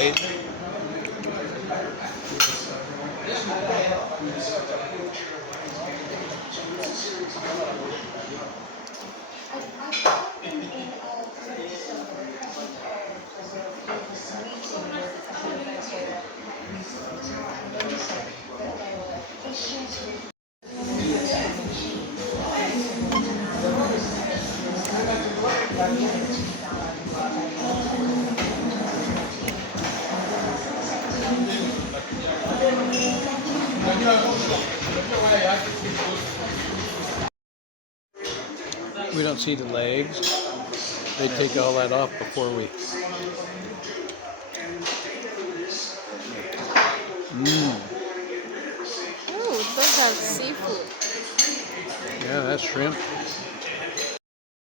Eight. We don't see the legs. They take all that off before we. Oh, those are seafood. Yeah, that's shrimp.